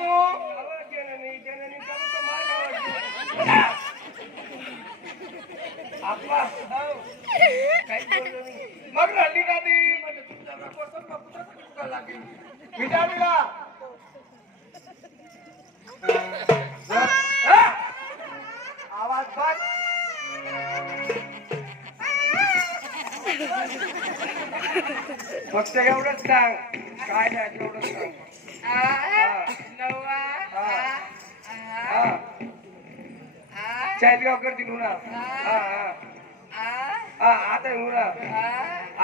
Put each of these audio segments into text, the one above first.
तू जननी जननी का मार गावाची आपा काही बोललो नाही मग रडली का ती म्हणजे तुमच्या रकोसन पुत्र कुठं लागेल विचार तिला आवाज बघ फक्त एवढंच सांग काय नाही एवढंच सांग चाळीसगावकर दिलू ना आता येऊ ना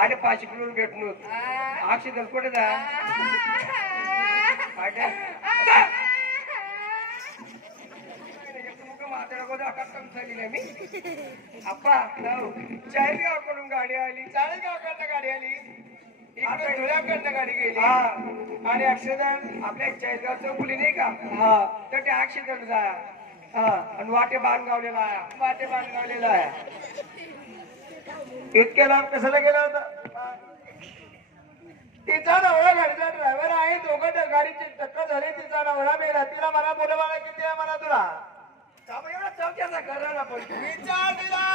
आले 5 किलो भेटलो अक्षय कुठे जा चाळीसगाव कडून गाडी आली चाळीसगावकडनं गाडी आली आता धुळ्याकडनं गाडी गेली आणि अक्षरधान आपल्या चाळीसगाव चौकुली नाही का तर ते अक्षरधान जा आणि वाटे बांधगावलेला आहे इतके लांब कशाला गेला होता तिचा नवरा गाडीचा ड्रायव्हर आहे दोघं गाडीची टक्कर झाली तिचा नवरा मेला तिला मला बोलवायला किती आहे म्हणा तुला एवढा चौक्याचा करा ना पण विचार दिला